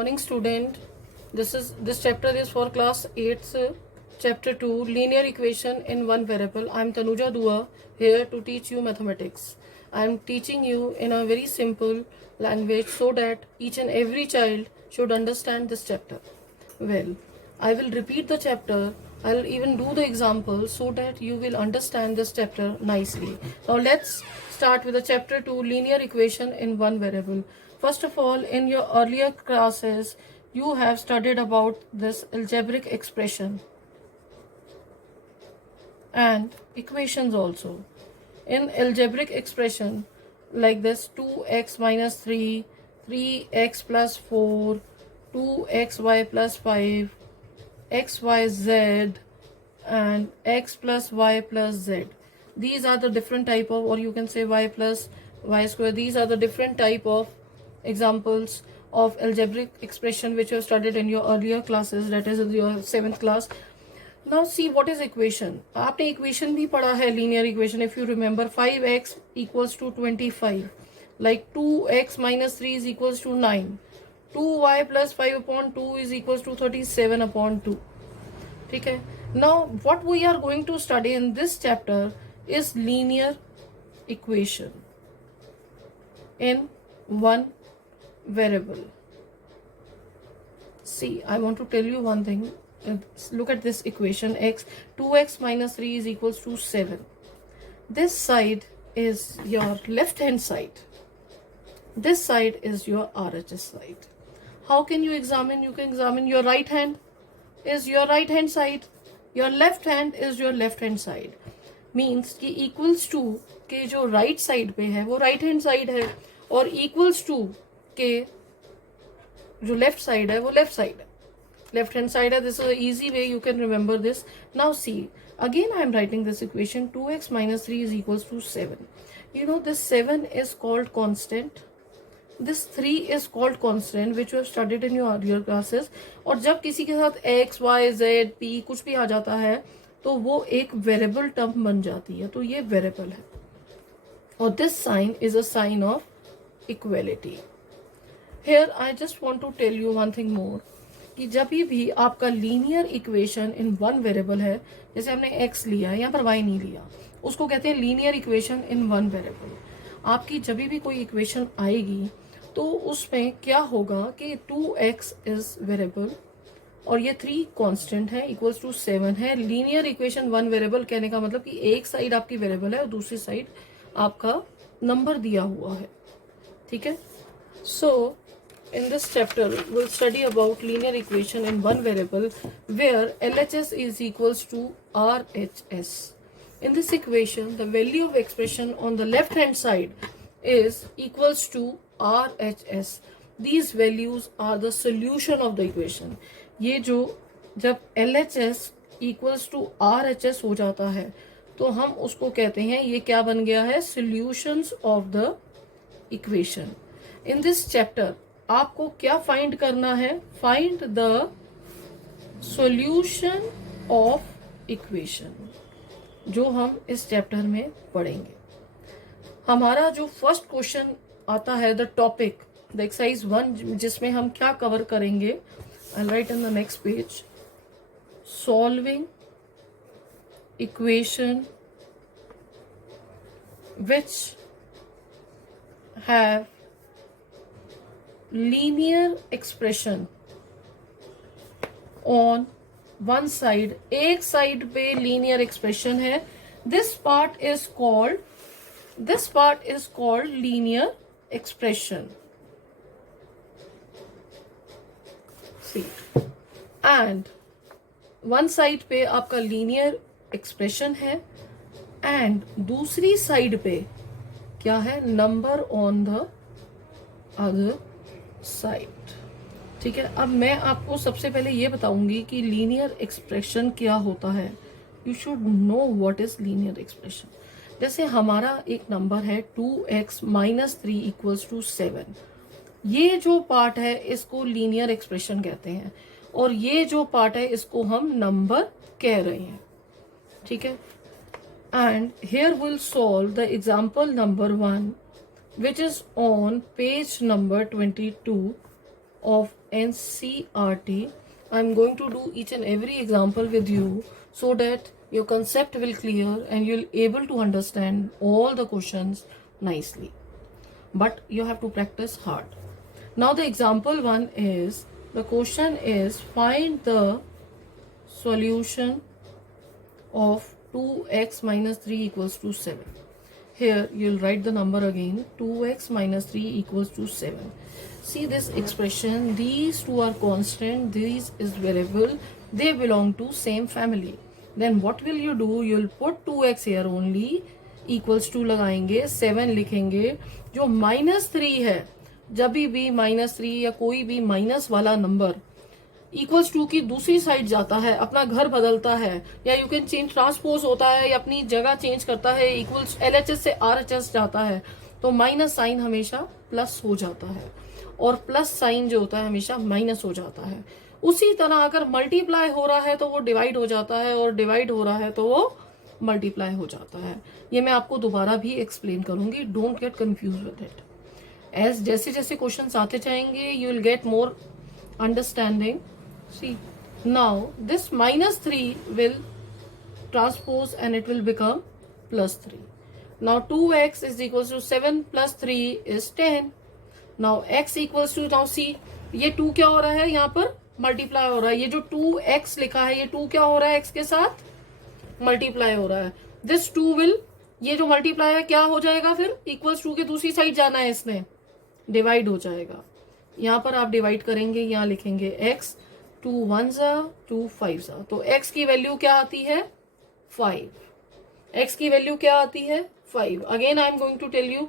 morning, student. This chapter is for class 8th, chapter 2, linear equation in one variable. I am Tanuja Dua here to teach you mathematics. I am teaching you in a very simple language so that each and every child should understand this chapter. Well, I will repeat the chapter. I'll even do the example so that you will understand this chapter nicely. Now let's start with the chapter 2, linear equation in one variable. First of all, in your earlier classes, you have studied about this algebraic expression and equations also. In algebraic expression like this, 2x minus 3, 3x plus 4, 2xy plus 5, xyz and x plus y plus z. These are the different type of, or you can say y plus y square. These are the different type of examples of algebraic expression which you have studied in your earlier classes, that is in your 7th class. Now see what is equation. आपने equation भी पढ़ा है, linear equation. If you remember, 5x equals to 25, like 2x minus 3 is equals to 9, 2y plus 5 upon 2 is equals to 37 upon 2. ठीक है. Now what we are going to study in this chapter is linear equation in one variable. See, I want to tell you one thing. Look at this equation. 2x minus 3 is equals to 7. This side is your left hand side. This side is your RHS side. How can you examine? You can examine your right hand is your right hand side, your left hand is your left hand side. Means कि equals to के जो right side पे है वो right hand side है, और equals to के जो left side है वो left side है, left hand side है. This is an easy way you can remember this. Now see, again I am writing this equation. 2x minus 3 is equals to 7. You know this 7 is called constant. This 3 is called constant which you have studied in your earlier classes. और जब किसी के साथ x, y, z, p कुछ भी आ जाता है तो वो एक वेरिएबल टर्म बन जाती है, तो ये वेरिएबल है. और this sign is a sign of equality. Here I just want to tell you one thing more कि जब भी आपका linear equation in one variable है, जैसे हमने x लिया यहाँ पर y नहीं लिया, उसको कहते हैं linear equation in one variable. आपकी जब भी कोई इक्वेशन आएगी तो उसमें क्या होगा कि 2x इज वेरिएबल और ये 3 कांस्टेंट है, इक्वल्स टू 7 है. लीनियर इक्वेशन वन वेरिएबल कहने का मतलब कि एक साइड आपकी वेरिएबल है और दूसरी साइड आपका नंबर दिया हुआ है. ठीक है. सो in this chapter we'll study about linear equation in one variable where LHS is equals to RHS. In this equation the value of expression on the left hand side is equals to RHS. These values are the solution of the equation. ये जो जब LHS equals to RHS हो जाता है तो हम उसको कहते हैं ये क्या बन गया है, solutions of the equation. In this chapter आपको क्या फाइंड करना है, find the solution of equation, जो हम इस चैप्टर में पढ़ेंगे. हमारा जो फर्स्ट क्वेश्चन आता है, द टॉपिक, द एक्सरसाइज 1, जिसमें हम क्या कवर करेंगे, I write in the next page, solving equation which have linear expression on one side. एक साइड पे linear expression है. this part is called linear expression. see, and one side पे आपका linear expression है and दूसरी side पे क्या है, number on the other side. ठीक है. अब मैं आपको सबसे पहले ये बताऊंगी कि लीनियर एक्सप्रेशन क्या होता है. You should know what is linear expression. जैसे हमारा एक नंबर है 2x माइनस 3 इक्वल्स टू 7. ये जो पार्ट है इसको लीनियर एक्सप्रेशन कहते हैं और ये जो पार्ट है इसको हम नंबर कह रहे हैं. ठीक है. And here will solve the example number 1 which is on page number 22 of NCERT. I'm going to do each and every example with you so that your concept will clear and you'll able to understand all the questions nicely. But you have to practice hard. Now the example one is, the question is, find the solution of 2x minus 3 equals to 7. Here you'll write the number again, 2x minus 3 equals to 7. See this expression, these two are constant, this is variable, they belong to same family. Then what will you do? You'll put 2x here only, equals to लगाएंगे, 7 लिखेंगे. जो -3 है, जब भी -3 या कोई भी minus वाला नंबर इक्वल्स टू की दूसरी साइड जाता है, अपना घर बदलता है, या यू कैन चेंज ट्रांसपोज होता है, या अपनी जगह चेंज करता है, इक्वल्स LHS से RHS जाता है, तो माइनस साइन हमेशा प्लस हो जाता है, और प्लस साइन जो होता है हमेशा माइनस हो जाता है. उसी तरह अगर मल्टीप्लाई हो रहा है तो वो डिवाइड हो जाता है, और डिवाइड हो रहा है तो वो मल्टीप्लाई हो जाता है. ये मैं आपको दोबारा भी एक्सप्लेन करूंगी, don't get confuse with it. As जैसे जैसे क्वेश्चंस आते जाएंगे you will get more understanding. See, now this -3 will transpose and it will become +3. Now 2x is equals to 7 plus 3 is 10. Now x equals to, now see, ये 2 क्या हो रहा है, यहाँ पर मल्टीप्लाई हो रहा है. ये जो 2x लिखा है, ये 2 क्या हो रहा है, x के साथ मल्टीप्लाई हो रहा है. दिस 2 विल, ये जो मल्टीप्लाई है क्या हो जाएगा, फिर इक्वल्स टू के दूसरी साइड जाना है, इसने डिवाइड हो जाएगा. यहाँ पर आप डिवाइड करेंगे, यहाँ लिखेंगे x, 2 1 जा, 2 5 जा, तो x की वैल्यू क्या आती है, 5. x की वैल्यू क्या आती है, 5. Again I am going to tell you,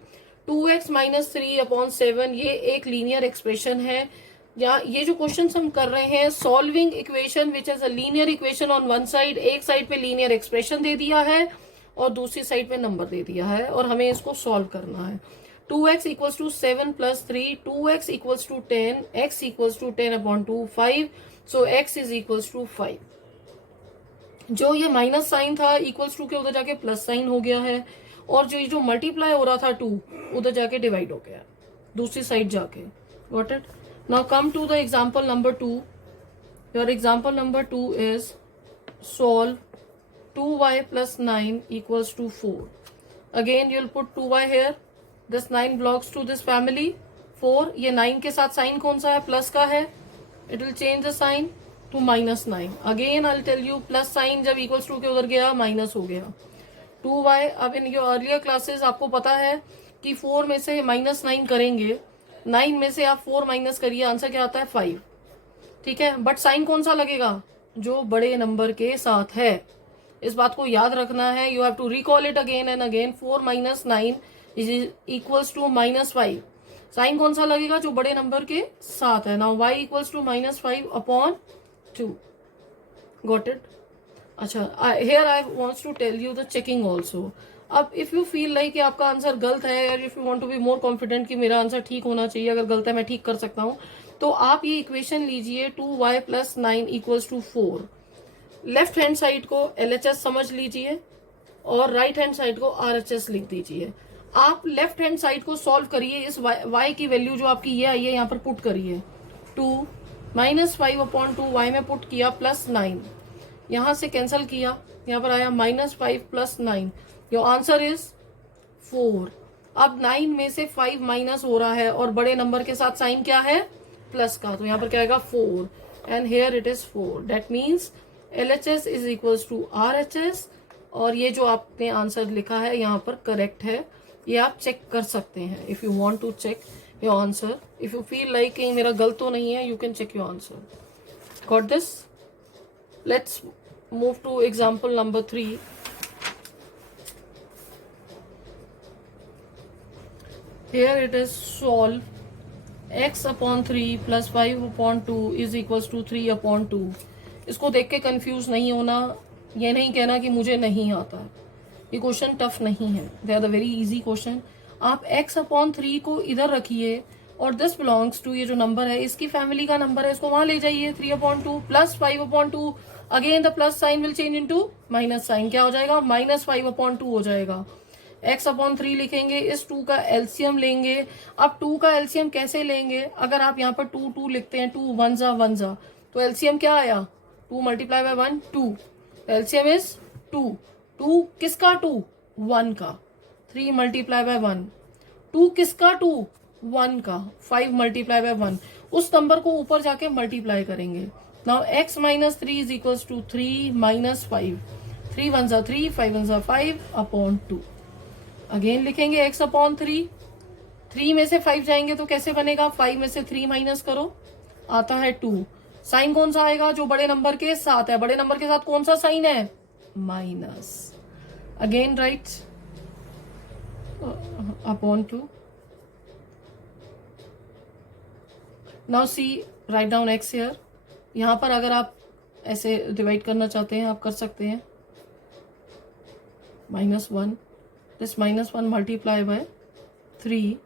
2x minus 3 upon 7 ये एक लीनियर एक्सप्रेशन है. या ये जो क्वेश्चन हम कर रहे हैं, solving equation which is a linear equation on one side, एक साइड पे लीनियर एक्सप्रेशन दे दिया है और दूसरी साइड पे नंबर दे दिया है, और हमें इसको सॉल्व करना है. 2x equals to 7 plus 3, 2x equals to 10, x equals to 10 upon 2, 5. So x is equals to 5. जो ये माइनस साइन था इक्वल्स टू के उधर जाके प्लस साइन हो गया है, और जो मल्टीप्लाई हो रहा था 2 उधर जाके डिवाइड हो गया दूसरी साइड जाके. Got it? Now come to the example number 2. Your example number 2 is solve 2y plus 9 equals to 4. Again you'll put 2y here. This 9 belongs to this family. 4, ये 9 के साथ साइन कौन सा है, प्लस का है. It will change the sign to -9. Again I'll tell you, plus sign जब equals to के उधर गया माइनस हो गया. 2y, अब इन योर अर्लियर क्लासेस आपको पता है कि 4 में से -9 करेंगे, 9 में से आप 4 माइनस करिए, आंसर क्या आता है, 5. ठीक है, बट साइन कौन सा लगेगा, जो बड़े नंबर के साथ है. इस बात को याद रखना है. You have to recall it again and again. 4 minus 9 is equals to -5. Sign कौन सा लगेगा, जो बड़े नंबर के साथ है. Now y equals to -5 upon 2. Got it? अच्छा, here I wants to tell you the checking also. अब इफ यू फील लाइक कि आपका आंसर गलत है, और if you want to be more confident कि मेरा आंसर ठीक होना चाहिए, अगर गलत है मैं ठीक कर सकता हूँ, तो आप ये इक्वेशन लीजिए 2y plus 9 equals to 4. Left hand side को LHS समझ लीजिए और राइट हैंड साइड को RHS लिख दीजिए. आप लेफ्ट हैंड साइड को सॉल्व करिए. इस y की वैल्यू जो आपकी ये आई है यहाँ पर पुट करिए. 2 -5 अपॉन 2 y में पुट किया, प्लस 9 यहाँ से कैंसिल किया, यहाँ पर आया -5 प्लस 9. Your answer is 4. अब 9 में से 5 माइनस हो रहा है और बड़े नंबर के साथ साइन क्या है, प्लस का, तो यहाँ पर क्या आएगा 4 and here it is 4. That means LHS is equals to RHS. और ये जो आपने आंसर लिखा है यहाँ पर करेक्ट है. ये आप चेक कर सकते हैं. If you want to check your answer, if you feel like कहीं मेरा गलत तो नहीं है, you can check your answer. Got this? Let's move to example number 3. Here it is solve x upon 3 plus 5 upon 2 is equals to 3 upon 2. इसको देख के confuse नहीं होना. ये नहीं कहना कि मुझे नहीं आता. ये क्वेश्चन टफ नहीं है, they are the very easy question. आप x अपॉन 3 को इधर रखिए और दिस बिलोंग्स टू, ये जो नंबर है इसकी फैमिली का नंबर है, इसको वहां ले जाइए. 3 upon 2 plus 5 upon 2. Again the plus sign will change into minus sign. क्या हो जाएगा, -5 अपॉन 2 हो जाएगा. x अपॉन 3 लिखेंगे, इस 2 का एलसीएम लेंगे। अब 2 का एलसीएम कैसे लेंगे, अगर आप यहाँ पर 2 2 लिखते हैं, 2 1 जा 1 जा, तो एलसीएम क्या आया, 2 मल्टीप्लाई बाय 1 2, एलसीएम इज 2। 2 किसका, 2 1 का, 3 मल्टीप्लाई बाय 1, 2 किसका, 2 1 का, 5 मल्टीप्लाई बाय 1, उस नंबर को ऊपर जाके मल्टीप्लाई करेंगे। Now x minus 3 is equals to 3 minus 5, 3 1 जा 3, 5 1 जा 5 अपॉन 2। अगेन लिखेंगे x अपॉन 3, 3 में से 5 जाएंगे तो कैसे बनेगा, 5 में से 3 माइनस करो, आता है 2। साइन कौन सा आएगा, जो बड़े नंबर के साथ है, बड़े नंबर के साथ कौन सा साइन है, minus. Again right upon 2। Now see write down x here. यहां पर अगर आप ऐसे डिवाइड करना चाहते हैं आप कर सकते हैं, -1, this -1 multiplied by 3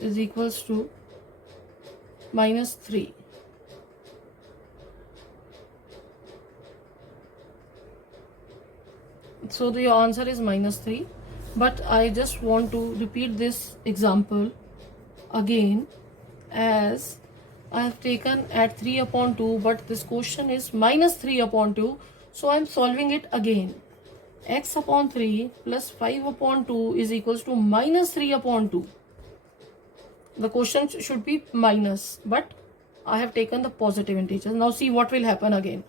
is equals to -3. So your answer is -3. But I just want to repeat this example again, as I have taken at 3 upon 2, but this question is -3 upon 2. So I am solving it again. X upon 3 plus 5 upon 2 is equals to -3 upon 2. The question should be minus, but I have taken the positive integers. Now see what will happen again.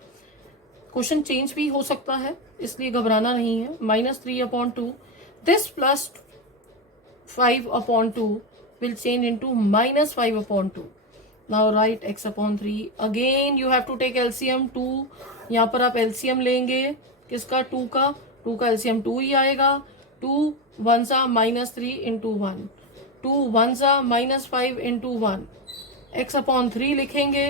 Question change भी हो सकता है, इसलिए घबराना नहीं है। -3 upon 2, this plus 5 upon 2 will change into -5 upon 2. Now write x upon 3. Again you have to take LCM 2. यहाँ पर आप LCM लेंगे किसका, 2 का, 2 का LCM 2 ही आएगा। 2 1 सा -3 इंटू 1, 2 1 सा -5 इंटू 1, x अपॉन 3 लिखेंगे,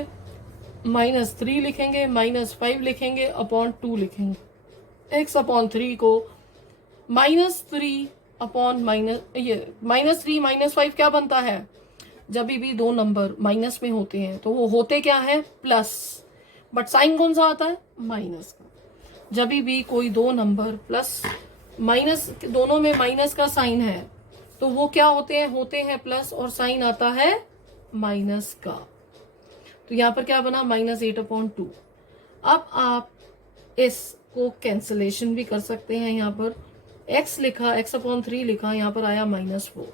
-3 लिखेंगे, -5 लिखेंगे, अपॉन 2 लिखेंगे। x अपॉन 3 को -3 अपॉन -3 -5 क्या बनता है, जब भी दो नंबर माइनस में होते हैं तो वो होते क्या है, प्लस, बट साइन कौन सा आता है, माइनस का। जब भी कोई दो नंबर प्लस माइनस, दोनों में माइनस का साइन है, तो वो क्या होते हैं प्लस, और साइन आता है माइनस का। तो यहाँ पर क्या बना, -8 अपॉन 2। अब आप इसको कैंसलेशन भी कर सकते हैं। यहाँ पर x लिखा, x अपॉन 3 लिखा, यहाँ पर आया -4।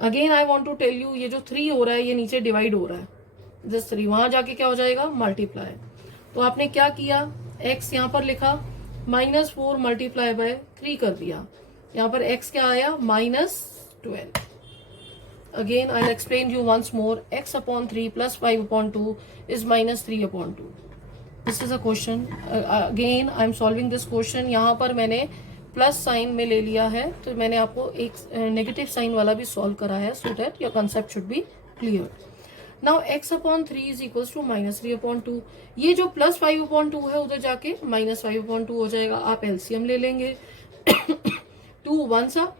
Again I want to tell you, ये जो 3 हो रहा है ये नीचे डिवाइड हो रहा है, जस्ट 3 वहां जाके क्या हो जाएगा, मल्टीप्लाई। तो आपने क्या किया, x यहाँ पर लिखा, -4 मल्टीप्लाई बाय 3 कर दिया, यहाँ पर x क्या आया, -12। Again I explain you once more, x upon 3 plus 5 upon 2 is -3 upon 2। This is a question. Again I am solving this question. यहाँ पर मैंने प्लस साइन में ले लिया है, तो मैंने आपको एक नेगेटिव साइन वाला भी सॉल्व करा है, so that your concept should be clear. Now x upon 3 is equals to -3 upon 2। ये जो +5 अपॉन 2 है उधर जाके -5 अपॉन 2 हो जाएगा। आप एलसीएम ले लेंगे, 2 1 सा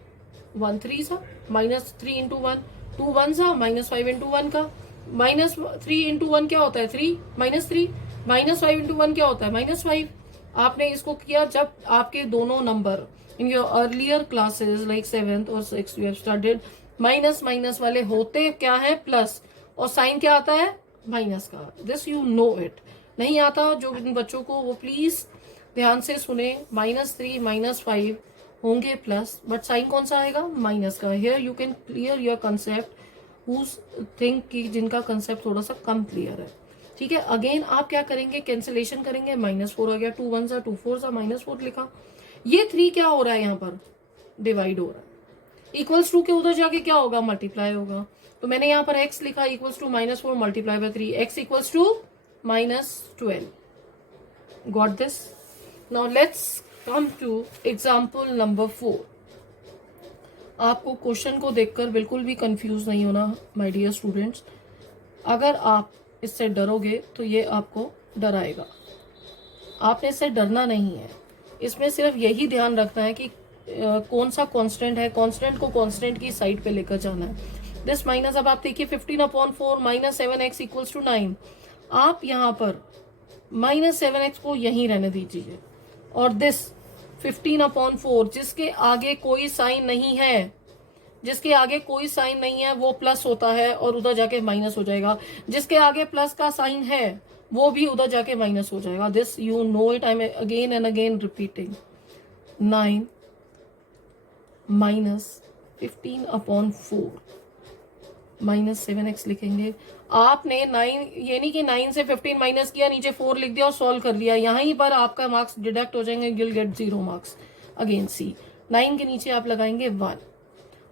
1 3 सा, -3 इंटू 1, 2 1 सा, -5 इंटू 1 का, -3 इंटू 1 क्या होता है, 3 -3, -5 इंटू 1 क्या होता है, -5। आपने इसको किया जब आपके दोनों number in your earlier classes like 7th और 6th you have studied, minus minus वाले होते क्या है, प्लस, और साइन क्या आता है, माइनस का। This you know it. नहीं आता जो इन बच्चों को, वो प्लीज ध्यान से सुने। -3 -5 होंगे प्लस, बट साइन कौन सा आएगा, माइनस का। Here you can clear your concept whose think कि जिनका कंसेप्ट थोड़ा सा कम क्लियर है, ठीक है। अगेन आप क्या करेंगे, कैंसिलेशन करेंगे, -4 आ गया, 2 1 सा 2 4 सा, -4 लिखा। ये 3 क्या हो रहा है, यहाँ पर डिवाइड हो रहा है, इक्वल्स टू के उधर जाके क्या होगा, मल्टीप्लाई होगा। तो मैंने यहाँ पर x लिखा, equals to -4 multiply by 3, x equals to -12। Got this. Now let's come to example number 4। आपको क्वेश्चन को देखकर बिल्कुल भी कंफ्यूज नहीं होना माय डियर स्टूडेंट्स। अगर आप इससे डरोगे तो ये आपको डराएगा, आपने इससे डरना नहीं है। इसमें सिर्फ यही ध्यान रखना है कि कौन सा कांस्टेंट है, कांस्टेंट को कांस्टेंट की साइड पे लेकर जाना है। दिस माइनस, अब आप देखिए 15 अपॉन 4 -7x इक्वल्स टू 9। आप यहाँ पर -7x को यहीं रहने दीजिए, और दिस 15/4, जिसके आगे कोई साइन नहीं है, जिसके आगे कोई साइन नहीं है वो प्लस होता है और उधर जाके माइनस हो जाएगा, जिसके आगे प्लस का साइन है वो भी उधर जाके माइनस हो जाएगा. This you know it, I am again and again repeating. 9 minus 15/4 minus 7x लिखेंगे. आपने 9, ये नहीं कि 9 से 15 माइनस किया, नीचे 4 लिख दिया और सॉल्व कर लिया, यहीं पर आपका मार्क्स डिडक्ट हो जाएंगे, you'll get 0 मार्क्स. अगेन सी 9 के नीचे आप लगाएंगे 1,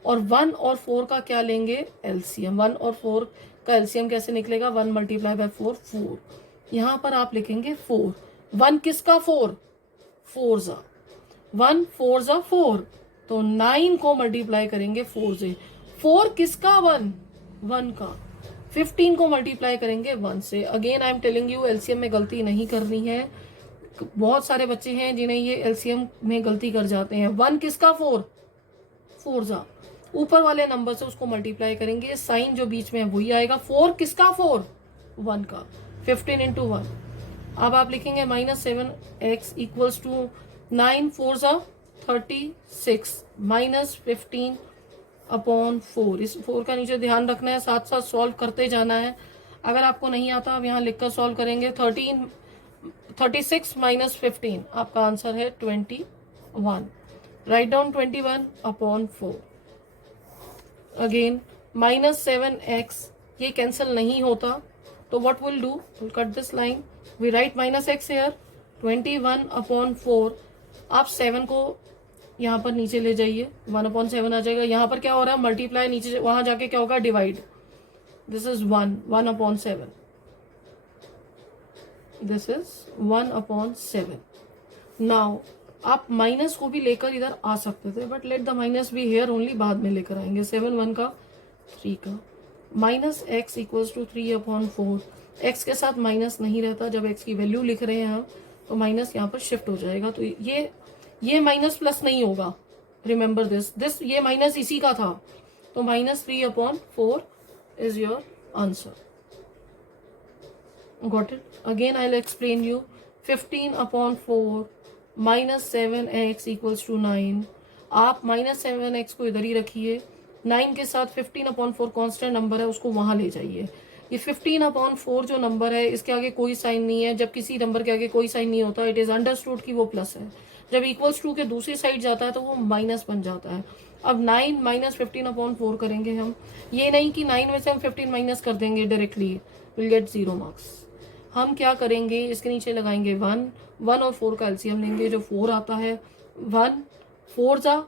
और 1 और 4 का क्या लेंगे, एलसीएम. 1 और 4 का एलसीएम कैसे निकलेगा, 1 मल्टीप्लाई बाय 4 4. यहां पर आप लिखेंगे 4. 1 किसका 4, 4 जा 1 4 जा 4, तो 9 को मल्टीप्लाई करेंगे 4 से. 4 किसका 1, 1 का. 15 को मल्टीप्लाई करेंगे 1 से. Again I am telling you, LCM में गलती नहीं करनी है. बहुत सारे बच्चे हैं जिन्हें ये एलसीएम में गलती कर जाते हैं. 1 किसका 4, 4 जा ऊपर वाले नंबर से उसको मल्टीप्लाई करेंगे, साइन जो बीच में है वही आएगा. 4 किसका 4, 1 का. 15 इंटू 1. अब आप लिखेंगे -7x इक्वल्स टू 9 4 जा 36 माइनस 15/4. इस 4 का नीचे ध्यान रखना है, साथ साथ सॉल्व करते जाना है. अगर आपको नहीं आता अब यहाँ लिखकर सॉल्व करेंगे. 36 माइनस 15, आपका आंसर है 21. Write down 21/4. अगेन -7x, ये कैंसिल नहीं होता, तो what will do, will cut this line, we write -x here. 21/4. आप 7 को यहाँ पर नीचे ले जाइए, 1/7 आ जाएगा. यहाँ पर क्या हो रहा है, मल्टीप्लाई, नीचे वहां जाके क्या होगा, divide. This is 1/7. This is 1/7. Now आप माइनस को भी लेकर इधर आ सकते थे, but let the minus be here only, बाद में लेकर आएंगे. 7 1 का 3 का. -x equals to 3/4. x के साथ माइनस नहीं रहता, जब x की वैल्यू लिख रहे हैं हम तो माइनस यहाँ पर शिफ्ट हो जाएगा. तो ये माइनस प्लस नहीं होगा, रिमेंबर दिस ये माइनस इसी का था, तो -3/4 is your answer. Got it. Again I will explain you. 15/4 -7x equals to 9. आप -7x को इधर ही रखिए, 9 के साथ 15/4 कांस्टेंट नंबर है, उसको वहां ले जाइए. ये 15/4 जो नंबर है, इसके आगे कोई साइन नहीं है. जब किसी नंबर के आगे कोई साइन नहीं होता, इट इज अंडरस्टूड कि वो प्लस है. जब इक्वल्स टू के दूसरी साइड जाता है तो वो माइनस बन जाता है. अब 9 माइनस 15/4 करेंगे हम. ये नहीं कि 9 में से हम 15 माइनस कर देंगे डायरेक्टली, विल गेट 0 मार्क्स. हम क्या करेंगे, इसके नीचे लगाएंगे 1 और 4 का एलसीएम लेंगे. जो 4 आता है, 1 4 जा,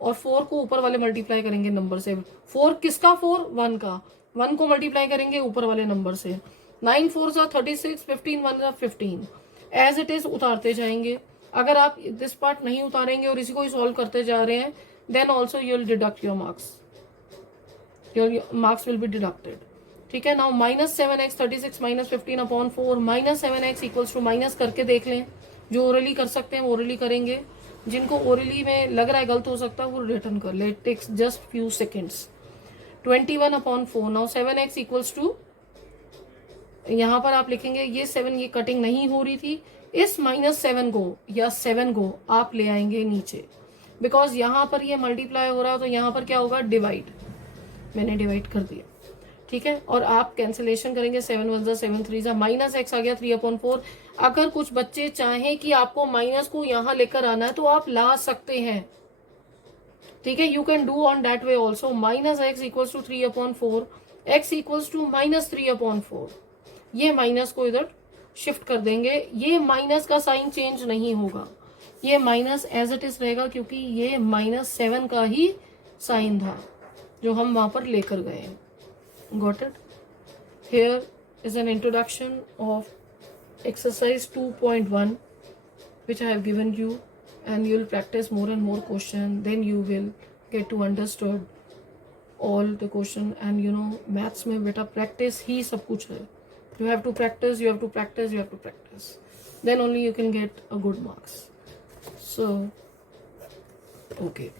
और 4 को ऊपर वाले मल्टीप्लाई करेंगे नंबर से. 4 किसका 4, 1 का. 1 को मल्टीप्लाई करेंगे ऊपर वाले नंबर से. 9 4 जा 36, 15 1 जा 15. एज इट इज उतारते जाएंगे. अगर आप दिस पार्ट नहीं उतारेंगे और इसी को ही सॉल्व करते जा रहे हैं, then also you will deduct your marks. Your marks will be deducted. ठीक है. Now -7x 36 minus 15/4 -7x equals to, minus करके देख लें. जो ओरली कर सकते हैं वो ओरली करेंगे. जिनको ओरली में लग रहा है गलत हो सकता है वो रिटर्न कर ले. It takes just few seconds. 21/4. Now 7x equals to, यहाँ पर आप लिखेंगे ये 7, ये कटिंग नहीं हो रही थी, इस -7 को या 7 को आप ले आएंगे नीचे, बिकॉज यहाँ पर ये मल्टीप्लाई हो रहा है, तो यहाँ पर क्या होगा, डिवाइड. मैंने डिवाइड कर दिया. ठीक है. और आप कैंसिलेशन करेंगे, 7 1 7 3 -x आ गया 3/4. अगर कुछ बच्चे चाहें कि आपको माइनस को यहाँ लेकर आना है तो आप ला सकते हैं. ठीक है. You can do on that way also. -x equals to 3/4, x equals to -3/4. ये माइनस को इधर शिफ्ट कर देंगे. ये माइनस का साइन चेंज नहीं होगा, ये माइनस एज इट इज रहेगा, क्योंकि ये -7 का ही साइन था जो हम वहां पर लेकर गए हैं. Got it? Here is an introduction of exercise 2.1 which I have given you, and you will practice more and more question, then you will get to understood all the question. And you know, maths में बेटा practice ही सब कुछ है. You have to practice, you have to practice, you have to practice, then only you can get a good marks. So okay.